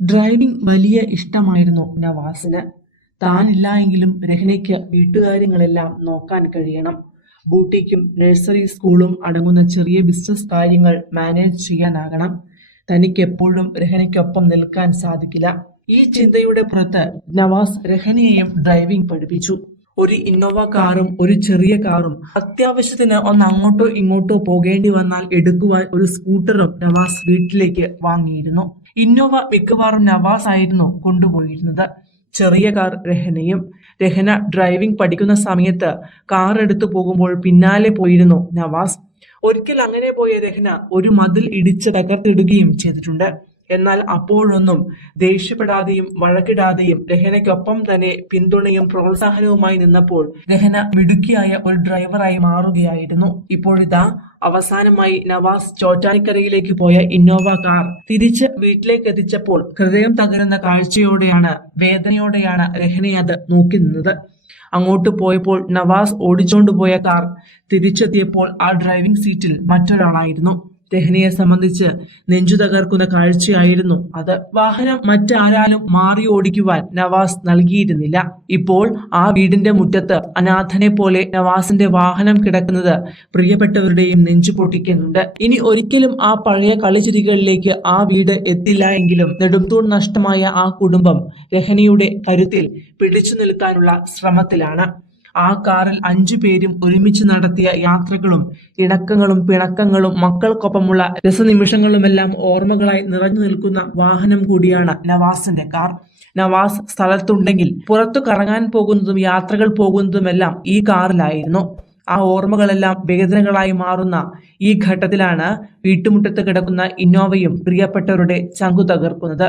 Driving വലിയ ഇഷ്ടമായിരുന്നു. നവാസിന് താനില്ല എങ്കിലും രഹ്നയ്ക്ക് വീട്ടുകാര്യങ്ങളെല്ലാം നോക്കാൻ കഴിയണം. ബൂട്ടിക്കും നഴ്സറി സ്കൂളും അടങ്ങുന്ന ചെറിയ ബിസിനസ് കാര്യങ്ങൾ മാനേജ് ചെയ്യാനാകണം. തനിക്ക് എപ്പോഴും രഹനയ്ക്കൊപ്പം നിൽക്കാൻ സാധിക്കില്ല. ഈ ചിന്തയുടെ പുറത്ത് നവാസ് രഹനയെയും ഡ്രൈവിംഗ് പഠിപ്പിച്ചു. ഒരു ഇന്നോവ കാറും ഒരു ചെറിയ കാറും അത്യാവശ്യത്തിന് ഒന്ന് അങ്ങോട്ടോ ഇങ്ങോട്ടോ പോകേണ്ടി വന്നാൽ എടുക്കുവാൻ ഒരു സ്കൂട്ടറും നവാസ് വീട്ടിലേക്ക് വാങ്ങിയിരുന്നു. ഇന്നോവ മിക്കവാറും നവാസ് ആയിരുന്നു കൊണ്ടുപോയിരുന്നത്. ചെറിയ കാർ രഹനയും രഹന ഡ്രൈവിംഗ് പഠിക്കുന്ന സമയത്ത് കാർ എടുത്തു പോകുമ്പോൾ പിന്നാലെ പോയിരുന്നു നവാസ്. ഒരിക്കൽ അങ്ങനെ പോയ രഹന ഒരു മതിൽ ഇടിച്ച് തകർത്തിടുകയും ചെയ്തിട്ടുണ്ട്. എന്നാൽ അപ്പോഴൊന്നും ദേഷ്യപ്പെടാതെയും വഴക്കിടാതെയും രഹനയ്ക്കൊപ്പം തന്നെ പിന്തുണയും പ്രോത്സാഹനവുമായി നിന്നപ്പോൾ രഹന മിടുക്കിയായ ഒരു ഡ്രൈവറായി മാറുകയായിരുന്നു. ഇപ്പോഴിതാ അവസാനമായി നവാസ് ചോറ്റാനിക്കരയിലേക്ക് പോയ ഇന്നോവ കാർ തിരിച്ച് വീട്ടിലേക്ക് എത്തിച്ചപ്പോൾ ഹൃദയം തകരുന്ന കാഴ്ചയോടെയാണ് വേദനയോടെയാണ് രഹന അത് നോക്കി നിന്നത്. അങ്ങോട്ട് പോയപ്പോൾ നവാസ് ഓടിച്ചോണ്ടുപോയ കാർ തിരിച്ചെത്തിയപ്പോൾ ആ ഡ്രൈവിംഗ് സീറ്റിൽ മറ്റൊരാളായിരുന്നു. രഹനയെ സംബന്ധിച്ച് നെഞ്ചു തകർക്കുന്ന കാഴ്ചയായിരുന്നു അത്. വാഹനം മറ്റാരാലും മാറി ഓടിക്കുവാൻ നവാസ് നൽകിയിരുന്നില്ല. ഇപ്പോൾ ആ വീടിന്റെ മുറ്റത്ത് അനാഥനെ പോലെ നവാസിന്റെ വാഹനം കിടക്കുന്നത് പ്രിയപ്പെട്ടവരുടെയും നെഞ്ചു പൊട്ടിക്കുന്നുണ്ട്. ഇനി ഒരിക്കലും ആ പഴയ കളിചിരികളിലേക്ക് ആ വീട് എത്തില്ല എങ്കിലും നെടുംതൂൺ നഷ്ടമായ ആ കുടുംബം രഹനയുടെ കരുത്തിൽ പിടിച്ചു നിൽക്കാനുള്ള ശ്രമത്തിലാണ്. ആ കാറിൽ അഞ്ചു പേരും ഒരുമിച്ച് നടത്തിയ യാത്രകളും ഇടക്കങ്ങളും പിണക്കങ്ങളും മക്കൾക്കൊപ്പമുള്ള രസനിമിഷങ്ങളുമെല്ലാം ഓർമ്മകളായി നിറഞ്ഞു നിൽക്കുന്ന വാഹനം കൂടിയാണ് നവാസിന്റെ കാർ. നവാസ് സ്ഥലത്തുണ്ടെങ്കിൽ പുറത്തു കറങ്ങാൻ പോകുന്നതും യാത്രകൾ പോകുന്നതുമെല്ലാം ഈ കാറിലായിരുന്നു. ആ ഓർമ്മകളെല്ലാം വേദനകളായി മാറുന്ന ഈ ഘട്ടത്തിലാണ് വീട്ടുമുറ്റത്ത് കിടക്കുന്ന ഇന്നോവയും പ്രിയപ്പെട്ടവരുടെ ചങ്കു തകർക്കുന്നത്.